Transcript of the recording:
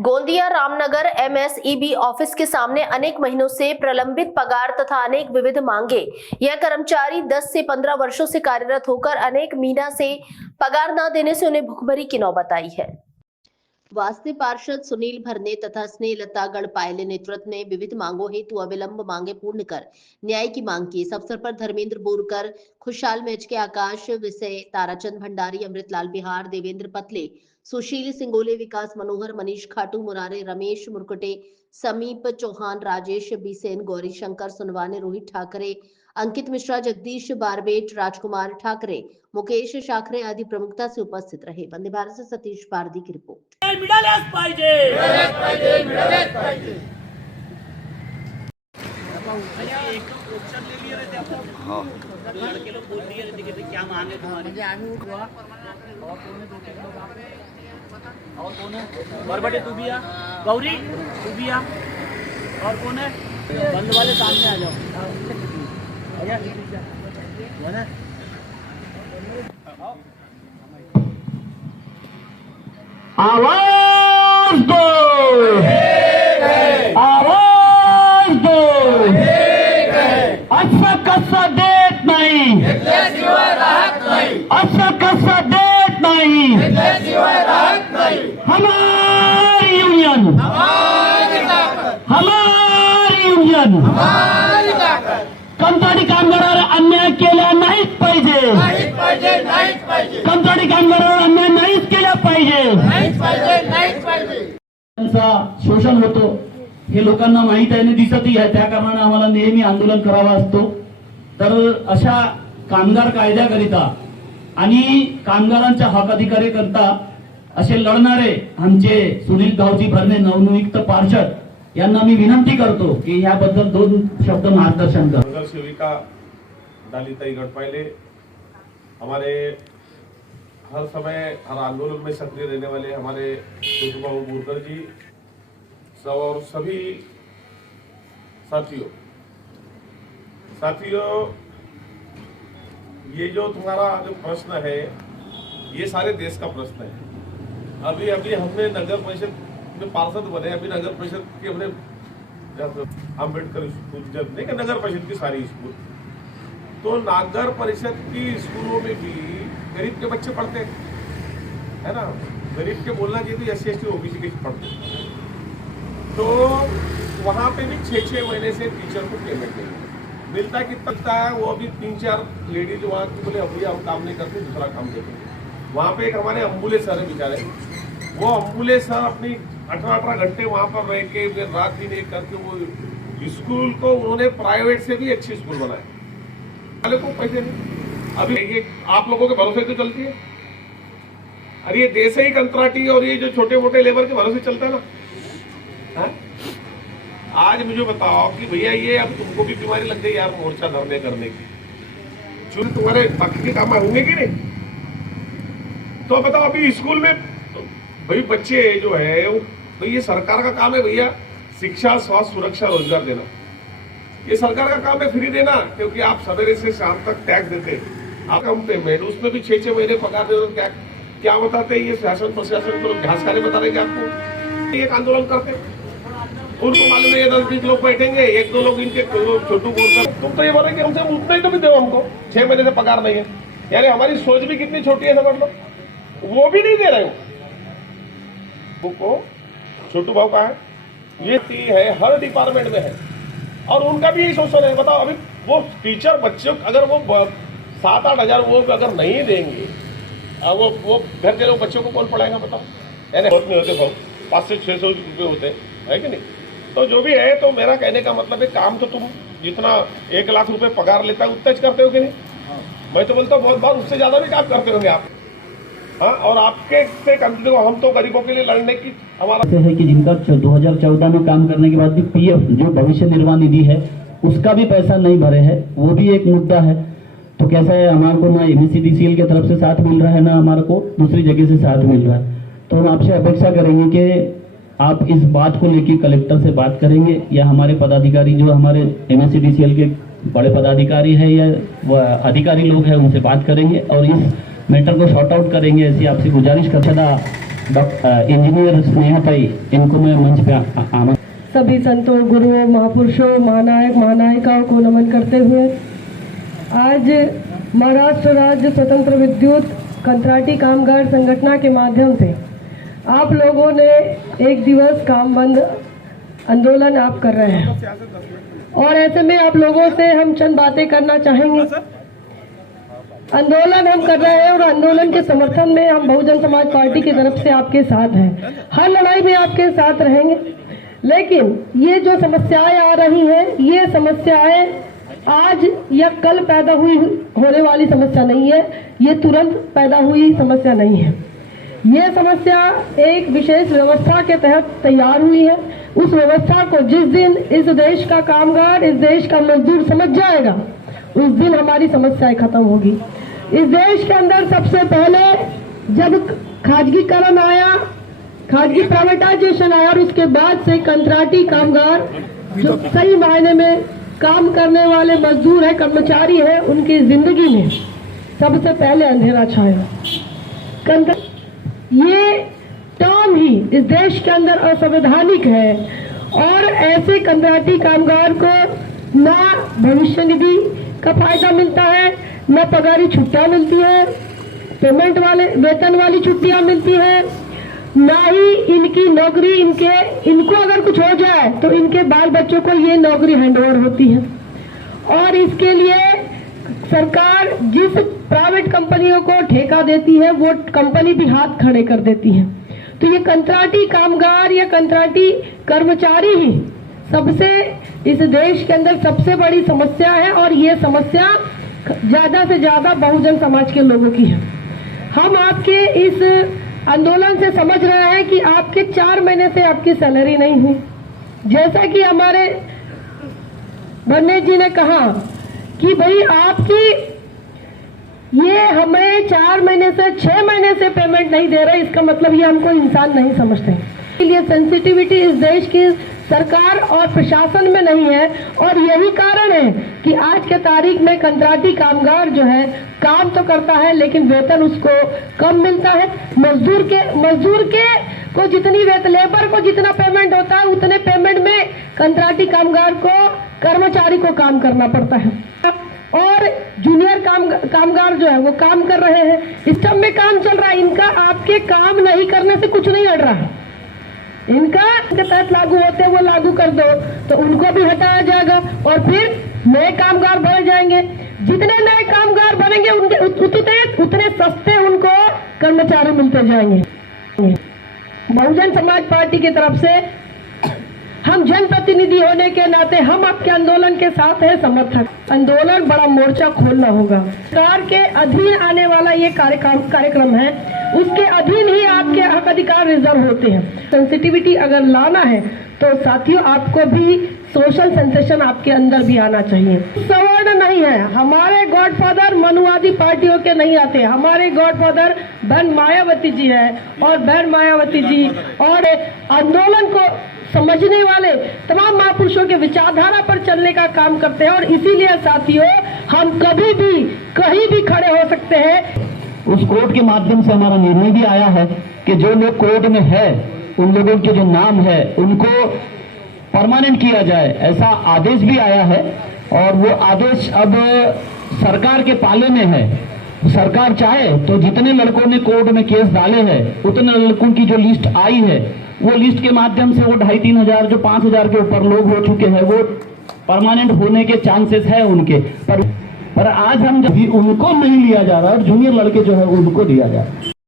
Gondia Ramnagar MSEB office के सामने अनेक महीनों से प्रलंबित पगार तथा अनेक विविध मांगे। यह कर्मचारी 10 से 15 वर्षों से कार्यरत होकर अनेक महीना से पगार न देने से उन्हें भुखमरी की नौबत आई है। वास्ते पार्षद सुनील भरने तथा स्नेहलता गढ़पायले नेतृत्व में विविध मांगों हेतु अविलंब मांगे पूर्ण कर न्याय की मांग की। इस अवसर पर धर्मेंद्र बोरकर, खुशहाल मैच के आकाश विषय, ताराचंद भंडारी, अमृतलाल बिहार, देवेंद्र पतले, सुशील सिंगोले, विकास मनोहर, मनीष खाटू, मुरारे, रमेश मुरकुटे, समीप चौहान, राजेश बीसेन, गौरी शंकर सुनवाने, रोहित ठाकरे, अंकित मिश्रा, जगदीश बारबेट, राजकुमार ठाकरे, मुकेश शाखरे आदि प्रमुखता से उपस्थित रहे। वंदे भारत से सतीश पारदी की रिपोर्ट। मिळालेच पाहिजे, मिळालेच पाहिजे, मिळालेच पाहिजे। एक ऑप्शन ले लिए रहते अपन। हां, लड़के लोग बोल दिए रहते कि क्या मांगे तुम्हारी। और कौन है? और बड़े तू भी आ, गौरी तू भी आ। और कौन है? बंद वाले सामने आ जाओ। आवाज दो, आवाज दो। असं कसं देत नाही, असं कसं देत नाही। हमारी यूनियन, हमारी यूनियन कंत्राटी कामगारावर अन्याय केला नाहीच पाहिजे, कंत्राटी कामगारावर अन्याय नाहीच केला पाहिजे। त्यांचा शोषण होतो हे लोकांना माहित आहे आणि दिसतही आहे, त्या कारणाने आम्हाला नेहमी आंदोलन करावा असतो। तर अशा कामगार कायद्याकरिता आणि कामगारांच्या हक अधिकाराकरिता असे लढणारे आमचे सुनील गावजी भरणे नवनियुक्त पार्षद यांना मी विनंती करतो की याबद्दल 2 शब्द मार्गदर्शन करा। नगर सेविका डालिताई गढ़पायले हमारे हर समय हर आंदोलन में सक्रिय रहने वाले हमारे सुषमा बोरकर जी और सभी साथियों, ये जो तुम्हारा जो प्रश्न है ये सारे देश का प्रश्न है। अभी हमने नगर परिषद में पार्षद बने, अभी नगर परिषद के हमने अम्बेडकर स्कूल जब नहीं कि नगर परिषद की सारी स्कूल, तो नगर परिषद की स्कूलों में भी गरीब के बच्चे पढ़ते है ना। गरीब के बोलना चाहिए तो SC ST OBC के पढ़ते, तो वहां पे भी 6-6 महीने से टीचर को पेमेंट नहीं मिलता। कितना है वो अभी 3-4 लेडीज वहाँ की बोले भैया हम काम नहीं करते, दूसरा काम देते। वहाँ पे एक हमारे अम्बुले सर है बेचारे, वो अम्बुले सर अपनी 18 घंटे वहाँ पर रह के रात दिन एक करके वो स्कूल को उन्होंने प्राइवेट से भी अच्छी स्कूल बनाया, वाले को पैसे नहीं। अभी ये आप लोगों के भरोसे तो चलती है, अरे ये देश ही कंत्राटी और ये जो छोटे मोटे लेबर के भरोसे चलता है ना। है? आज मुझे बताओ कि भैया ये अब तुमको भी बीमारी लग गई यार मोर्चा धरने करने की, चूंकि तुम्हारे बाकी के काम होंगे कि नहीं, तो बताओ अभी स्कूल में भाई बच्चे जो है भाई ये सरकार का काम है भैया, शिक्षा, स्वास्थ्य, सुरक्षा, रोजगार देना ये सरकार का काम है, फ्री देना। क्योंकि आप सवेरे से शाम तक टैक्स देते, आप कम पेमेंट, उसमें भी 6-6 महीने पगार दे दो। क्या बताते ये शासन प्रशासन को घास खाने बता देंगे आपको। एक आंदोलन करते उनको मालूम है 10-20 लोग बैठेंगे, 1-2 लोग इनके छोटू बोलकर तुम तो ये बोले कि हमसे उतना ही तो भी दो, हमको 6 महीने से पगार नहीं है। यानी हमारी सोच भी कितनी छोटी है समझ लो, वो भी नहीं दे रहे हो। को छोटू भाव का है ये है, हर डिपार्टमेंट में है और उनका भी यही शोषण है। बताओ अभी वो टीचर बच्चों अगर वो 7-8 हजार वो अगर नहीं देंगे, वो घर के लोग बच्चों को कौन पढ़ाएगा बताओ। यानी बहुत नहीं होते भाव, 500 से 600 रुपये होते है कि नहीं। तो जो भी है, तो मेरा कहने का मतलब है काम तो तुम जितना 1 लाख रुपए पगार लेता है उतना करते हो कि नहीं। मैं तो बोलता हूँ बहुत बार उससे ज्यादा भी काम करते होंगे आप। हाँ, और आपके से कंपनी को हम तो गरीबों के लिए लड़ने की हमारा है कि जिनका 2014 में काम करने के बाद भी PF जो भविष्य निर्वाह निधि है उसका भी पैसा नहीं भरे है, वो भी एक मुद्दा है। तो कैसा है, हमारे को ना MSEDCL की तरफ से साथ मिल रहा है ना हमारे को दूसरी जगह से साथ मिल रहा है। तो हम आपसे अपेक्षा करेंगे कि आप इस बात को लेकर कलेक्टर से बात करेंगे या हमारे पदाधिकारी जो हमारे MSEDCL के बड़े पदाधिकारी है या अधिकारी लोग हैं उनसे बात करेंगे और इस मैटर को सॉर्ट आउट करेंगे। ऐसी आपसे गुजारिश करता डॉक्टर इंजीनियर स्नेहा पाई, इनको मैं मंच पे आमंत्रित। सभी संतों, गुरुओं, महापुरुषों, महानायक महानायिकाओं को नमन करते हुए आज महाराष्ट्र राज्य स्वतंत्र विद्युत कंत्राटी कामगार संगठन के माध्यम से आप लोगों ने एक दिवस काम बंद आंदोलन आप कर रहे हैं और ऐसे में आप लोगों से हम चंद बातें करना चाहेंगे। आंदोलन हम कर रहे हैं और आंदोलन के समर्थन में हम बहुजन समाज पार्टी की तरफ से आपके साथ हैं, हर लड़ाई में आपके साथ रहेंगे। लेकिन ये जो समस्याएं आ रही हैं, ये समस्याएं आज या कल पैदा हुई होने वाली समस्या नहीं है, ये तुरंत पैदा हुई समस्या नहीं है। ये समस्या एक विशेष व्यवस्था के तहत तैयार हुई है। उस व्यवस्था को जिस दिन इस देश का कामगार, इस देश का मजदूर समझ जाएगा, उस दिन हमारी समस्याएं खत्म होगी। इस देश के अंदर सबसे पहले जब खाजगीकरण आया, खाजगी प्राइवेटाइजेशन आया और उसके बाद से कंत्राटी कामगार जो सही मायने में काम करने वाले मजदूर है, कर्मचारी है, उनकी जिंदगी में सबसे पहले अंधेरा छाया। ये टर्म ही इस देश के अंदर असंवैधानिक है और ऐसे कंत्राटी कामगार को ना भविष्य निधि का फायदा मिलता है, न पगारी छुट्टियां मिलती है, पेमेंट वाले वेतन वाली छुट्टियां मिलती है, ना ही इनकी नौकरी इनको अगर कुछ हो जाए तो इनके बाल बच्चों को ये नौकरी हैंडओवर होती है। और इसके लिए सरकार जिस प्राइवेट कंपनियों को ठेका देती है वो कंपनी भी हाथ खड़े कर देती है। तो ये कंत्राटी कामगार या कंत्राटी कर्मचारी ही सबसे इस देश के अंदर सबसे बड़ी समस्या है और ये समस्या ज्यादा से ज्यादा बहुजन समाज के लोगों की है। हम आपके इस आंदोलन से समझ रहे हैं कि आपके 4 महीने से आपकी सैलरी नहीं हुई। जैसा कि हमारे बन्ने जी ने कहा कि भाई आपकी ये हमें 4 महीने से 6 महीने से पेमेंट नहीं दे रहे, इसका मतलब ये हमको इंसान नहीं समझते। इसलिए सेंसिटिविटी इस देश की सरकार और प्रशासन में नहीं है और यही कारण है कि आज के तारीख में कंत्राटी कामगार जो है काम तो करता है लेकिन वेतन उसको कम मिलता है। मजदूर के को जितनी वेतन, लेबर को जितना पेमेंट होता है उतने पेमेंट में कंत्राटी कामगार को, कर्मचारी को काम करना पड़ता है। और जूनियर कामगार जो है वो काम कर रहे हैं, सिस्टम में काम चल रहा है, इनका आपके काम नहीं करने से कुछ नहीं हट रहा। इनका के तहत लागू होते वो लागू कर दो तो उनको भी हटाया जाएगा और फिर नए कामगार बढ़ जाएंगे। जितने नए कामगार बनेंगे उतने सस्ते उनको कर्मचारी मिलते जाएंगे। बहुजन समाज पार्टी की तरफ से हम जनप्रतिनिधि होने के नाते हम आपके आंदोलन के साथ हैं, समर्थक। आंदोलन बड़ा मोर्चा खोलना होगा। सरकार के अधीन आने वाला ये कार्यक्रम है, उसके अधीन ही आपके हक अधिकार रिजर्व होते हैं। सेंसिटिविटी अगर लाना है तो साथियों आपको भी सोशल सेंसेशन आपके अंदर भी आना चाहिए। सवर्ण नहीं है, हमारे गॉडफादर मनुवादी पार्टियों के नहीं आते। हमारे गॉडफादर बहन मायावती जी है और बहन मायावती जी और आंदोलन को समझने वाले तमाम महापुरुषों के विचारधारा पर चलने का काम करते हैं और इसीलिए साथियों हम कभी भी कहीं भी खड़े हो सकते हैं। उस कोर्ट के माध्यम से हमारा निर्णय भी आया है कि जो लोग कोर्ट में है उन लोगों के जो नाम है उनको परमानेंट किया जाए, ऐसा आदेश भी आया है। और वो आदेश अब सरकार के पाले में है। सरकार चाहे तो जितने लड़कों ने कोर्ट में केस डाले हैं उतने लड़कों की जो लिस्ट आई है वो लिस्ट के माध्यम से वो 2,500-3 हजार जो 5,000 के ऊपर लोग हो चुके हैं वो परमानेंट होने के चांसेस है उनके। पर आज हम जब भी उनको नहीं लिया जा रहा और जूनियर लड़के जो है उनको दिया जा रहा है।